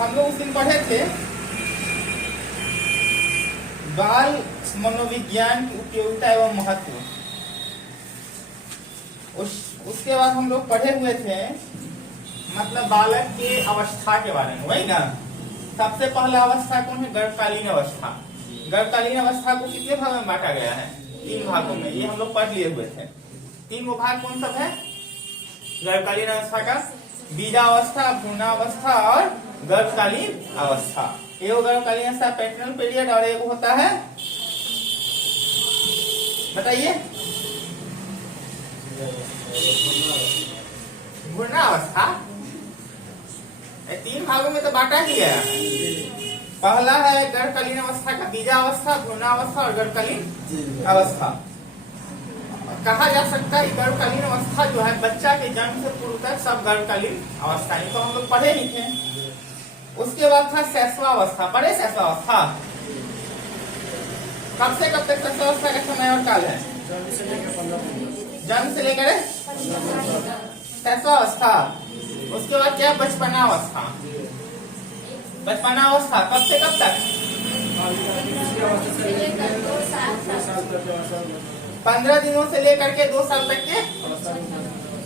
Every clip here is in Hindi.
हम लोग उस दिन पढ़े थे बाल मनोविज्ञान की उपयोगिता एवं महत्व। उसके बाद हम लोग पढ़े हुए थे मतलब बालक के अवस्था के बारे में, वही ना। सबसे पहला अवस्था कौन है? गर्भकालीन अवस्था। गर्भकालीन अवस्था को कितने भागों में बांटा गया है? 3 भागों में। ये हम लोग पढ़ लिए हुए थे। 3 भाग कौन सब है गर्भकालीन अवस्था का? बीजावस्था, भ्रूणावस्था और गर्भकालीन अवस्था। एक गर्भकालीन अवस्था पैटर्नल पीरियड और एक होता है, बताइए, भ्रूणावस्था। 3 भागों में तो बांटा ही है। पहला है गर्भकालीन अवस्था का बीजावस्था, भ्रूणावस्था और गर्भकालीन अवस्था। कहा जा सकता है गर्भकालीन अवस्था जो है बच्चा के जन्म से पूर्व तक सब गर्भकालीन अवस्था, ये तो हम लोग पढ़े ही थे। उसके बाद था शैशवावस्था। पढ़े शैशवावस्था? कब से कब तक शैशवावस्था का समय और काल है? जन्म से लेकर शैशवावस्था। उसके बाद क्या? बचपनावस्था। बचपनावस्था कब से कब तक? 15 दिनों से लेकर के 2 साल तक के।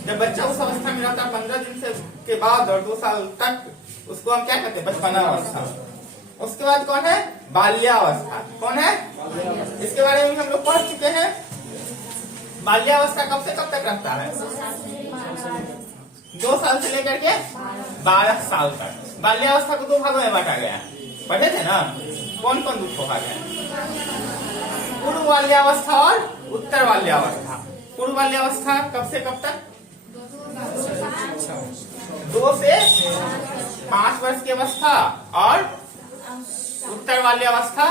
जब बच्चा उस अवस्था में रहता है 15 दिन से के बाद और 2 साल तक, उसको हम क्या कहते हैं? बचपनावस्था। उसके बाद कौन है? बाल्यावस्था। कौन है? इसके बारे में हम लोग पढ़ चुके हैं। बाल्यावस्था कब से कब तक रहता है? 2 साल से लेकर के 12 साल तक। बाल्यावस्था को 2 भागों में बांटा गया, पढ़े थे ना। कौन कौन 2 भाग है? पूर्व बाल्यावस्था और उत्तर बाल्यावस्था। पूर्व बाल्यावस्था कब से कब तक? 2 से 5 वर्ष की अवस्था और उत्तर बाल्यावस्था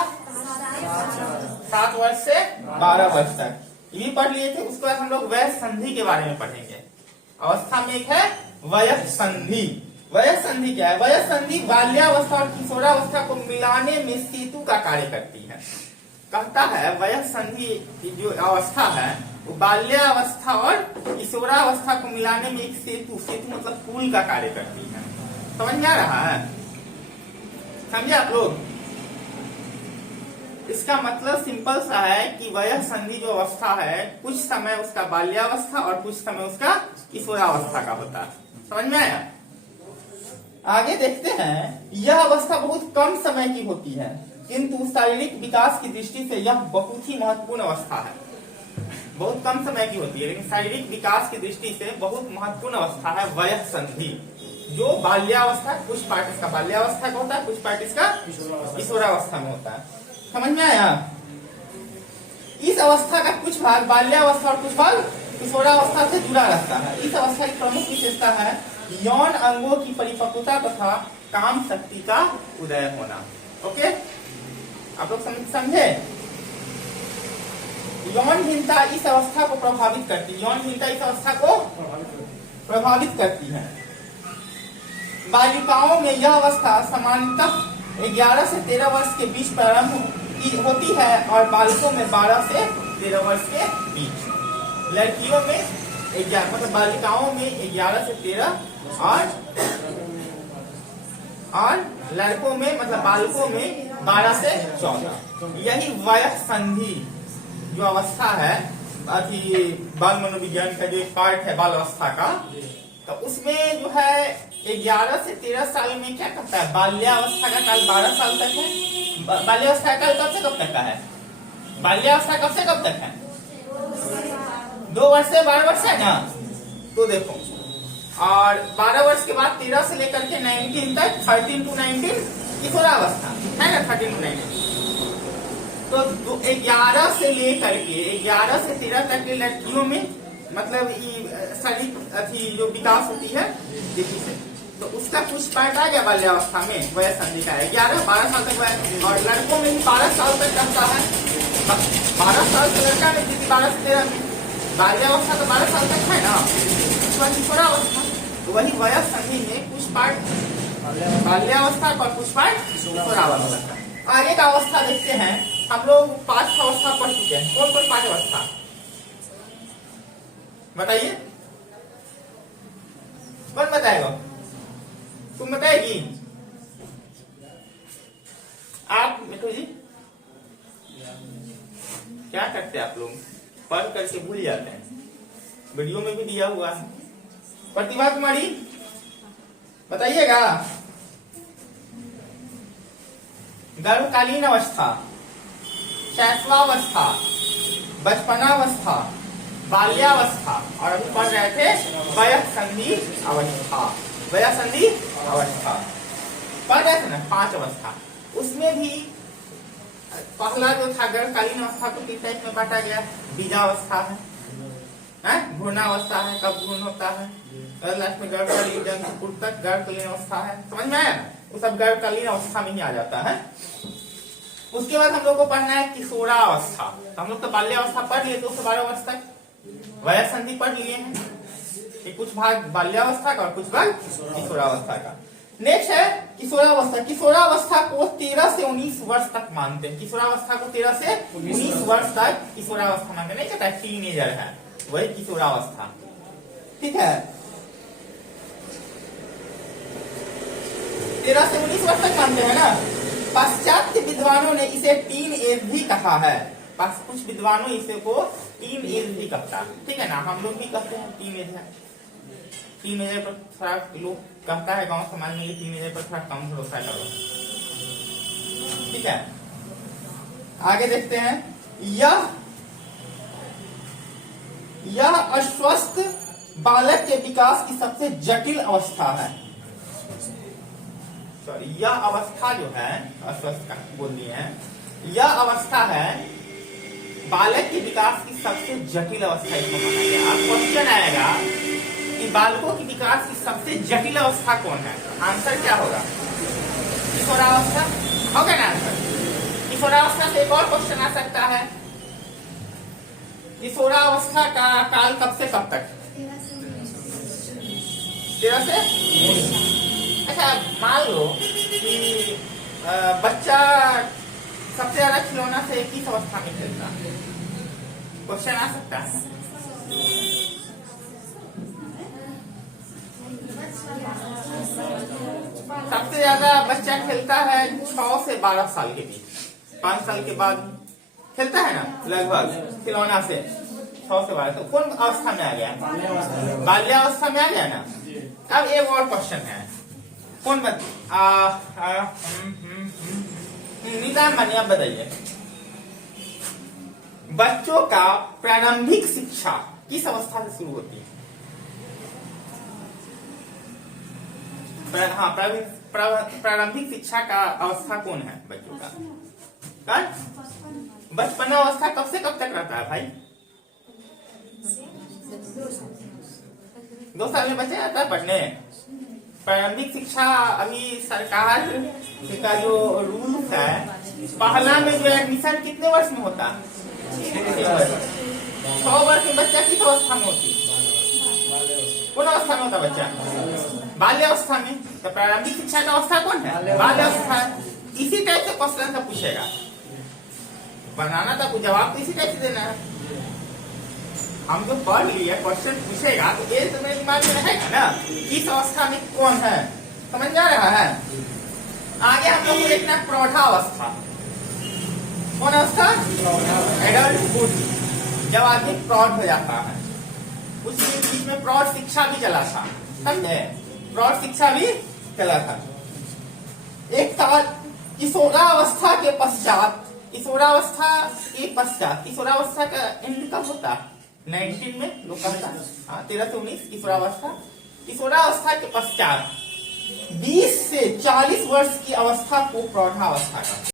7 वर्ष से 12 वर्ष तक। ये पढ़ लिए थे। उसके बाद हम लोग वयः संधि के बारे में पढ़ेंगे। अवस्था में एक है वयः संधि। वयः संधि क्या है? वयः संधि बाल्यावस्था और किशोरावस्था को मिलाने में सेतु का कार्य करती है। कहता है वयः संधि जो अवस्था है वो बाल्यावस्था और किशोरावस्था को मिलाने में एक सेतु मतलब पुल का कार्य करती है। समझ में आ रहा है? समझे आप लोग? इसका मतलब सिंपल सा है कि वयः संधि जो अवस्था है कुछ समय उसका बाल्यावस्था और कुछ समय उसका किशोरावस्था का होता है। समझ में आया? आगे देखते हैं। यह अवस्था बहुत कम समय की होती है किंतु शारीरिक विकास की दृष्टि से यह बहुत ही महत्वपूर्ण अवस्था है। बहुत कम समय की होती है लेकिन शारीरिक विकास की दृष्टि से बहुत महत्वपूर्ण अवस्था है वयः संधि। जो बाल्यावस्था, कुछ पार्ट इसका बाल्यावस्था का होता है, कुछ पार्ट इसका किशोरावस्था में होता है। समझ में आया? इस अवस्था का कुछ भाग बाल्यावस्था और कुछ भाग किशोरावस्था से जुड़ा रहता है। इस अवस्था की प्रमुख विशेषता है यौन अंगों की परिपक्वता तथा काम शक्ति का उदय होना। ओके, आप लोग समझे? यौनहीनता इस अवस्था को प्रभावित करती है। यौनहीनता इस अवस्था को प्रभावित करती है। बालिकाओं में यह अवस्था सामान्यतः 11 से 13 वर्ष के बीच प्रारंभ होती है और बालकों में 12 से 13 वर्ष के बीच। लड़कियों में मतलब बालिकाओं में 11 से 13 और लड़कों में मतलब बालकों में 12 से 14। यही वयः संधि जो अवस्था है, अभी बाल मनोविज्ञान का जो एक पार्ट है बाल अवस्था का, तो उसमें जो है 11 से 13 साल में क्या करता है? बाल्यावस्था का काल 12 साल तक है। बाल्यावस्था का काल कब से कब तक का है? बाल्यावस्था कब से कब तक है? 2 वर्ष से 12 वर्ष है ना। तो देखो, और 12 वर्ष के बाद 13 से लेकर के 19 तक, 13 to 19 किशोरावस्था है ना, 13 to 19। तो 11 से लेकर के 11 से 13 तक की लड़कियों में मतलब शारीरिक अथी जो विकास होती है देखी से, तो उसका कुछ पार्ट आ गया बाल्यावस्था में वयः संधि का है। 11-12 साल तक और लड़कों में भी 12 साल तक रहता है। 12 साल से लड़का में 12 से 13 में बाल्यावस्था तो 12 साल तक है ना, किशोरावस्था। तो वही वयः संधि में कुछ पार्ट बाल्यावस्था और कुछ पार्ट किशोरावस्था। आगे का अवस्था देखते हैं। हम लोग 5 अवस्था पढ़ चुके हैं। कौन कौन 5 अवस्था बताइए? कौन बताएगा? तुम बताएगी आप मिठू जी? क्या करते हैं आप लोग? पढ़ करके भूल जाते हैं, वीडियो में भी दिया हुआ है। प्रतिभा कुमारी बताइएगा। गर्भकालीन अवस्था, शैशवावस्था, बचपनावस्था, बाल्यावस्था और अभी पढ़ रहे थे वयस्संधि अवस्था। वयस्संधि अवस्था पढ़ रहे थे ना, 5 अवस्था। उसमें भी पहला जो था गर्भकालीन अवस्था को 3 टाइप में बांटा गया। बीजावस्था है, भ्रूणावस्था है, कब भ्रूण होता है, और लास्ट में गर्भकालीन जंतु तक गर्भकालीन अवस्था है। समझ में आया? वो सब गर्भकालीन अवस्था में ही आ जाता है। उसके बाद हम लोग को पढ़ना है किशोरावस्था। तो हम लोग तो बाल्यावस्था पढ़ लिए 2 से 12 वर्ष तक, वयस्संधि पढ़ लिए हैं कि कुछ भाग बाल्यावस्था का और कुछ भाग किशोरावस्था का। नेक्स्ट है किशोरावस्था। किशोरावस्था को 13 से 19 वर्ष तक मानते हैं। किशोरावस्था को 13 से 19 वर्ष तक किशोरावस्था मानते हैं। नहीं कहता टीनेजर है, वही किशोरावस्था। ठीक है, 13 से 19 वर्ष तक मानते हैं ना। पाश्चात्य विद्वानों ने इसे टीन एज भी कहा है। कुछ विद्वानों इसे को टीन एज भी कहता है। ठीक है ना, हम लोग भी कहते हैं टीन एज है। टीनेजर पर थोड़ा लोग कहता है गांव समाज में, टीनेजर पर थोड़ा कम भरोसा करो। ठीक है, आगे देखते हैं। यह अस्वस्थ बालक के विकास की सबसे जटिल अवस्था है। सॉरी, यह अवस्था जो है, अस्वस्थ का बोल दिए हैं, यह अवस्था है बालक के विकास की सबसे जटिल अवस्था इसको माना गया। अब क्वेश्चन आएगा कि बालकों के विकास की सबसे जटिल अवस्था कौन है? आंसर क्या होगा? किशोरावस्था होगा ना आंसर। किशोरावस्था से एक और क्वेश्चन आ सकता है, किशोरावस्था का काल कब से कब तक? 13 से। अच्छा, मान लो कि बच्चा सबसे ज्यादा खिलौना से किस अवस्था में खेलता है? क्वेश्चन आ सकता है। सबसे ज्यादा बच्चा खेलता है 6 से 12 साल के बीच। 5 साल के बाद खेलता है ना लगभग खिलौना से, 6 से 12। तो कौन अवस्था में आ गया? बाल्यावस्था में आ गया ना। अब एक और क्वेश्चन है, कौन निदान बनिए, आप बताइए। बच्चों का प्रारंभिक शिक्षा किस अवस्था से शुरू होती है? हाँ, प्रारंभिक शिक्षा का अवस्था कौन है बच्चों का? बचपना अवस्था कब से कब तक रहता है भाई? 2 साल में बच्चा जाता है पढ़ने। प्रारंभिक शिक्षा अभी सरकार का जो रूल्स है, पहला में जो एडमिशन कितने वर्ष में होता है? 6 वर्ष में बच्चा किस अवस्था में होती? कौन अवस्था में होता बच्चा? बाल्यावस्था में। तो प्रारंभिक शिक्षा का अवस्था कौन है? बाल्यावस्था। इसी टाइप से क्वेश्चन से पूछेगा, बनाना था कुछ जवाब तो इसी टाइप से देना है। हम जो पढ़ लिए क्वेश्चन पूछेगा तो ये तुम्हें दिमाग में रहेगा ना किस अवस्था में कौन है। समझ में आ रहा है? आगे हम लोग को देखना प्रौढ़ावस्था। कौन अवस्था? एडल्टहुड, जब आदमी प्रौढ़ हो जाता है। उसी बीच में प्रौढ़ शिक्षा भी चला था, समझे? प्रौढ़ शिक्षा भी चला था। एक साल किशोरावस्था के पश्चात, किशोरावस्था का एंड कब होता? 19 में लोग कहता है 13 से 19 किशोरावस्था। किशोरावस्था के पश्चात 20 से 40 वर्ष की अवस्था को प्रौढ़ावस्था का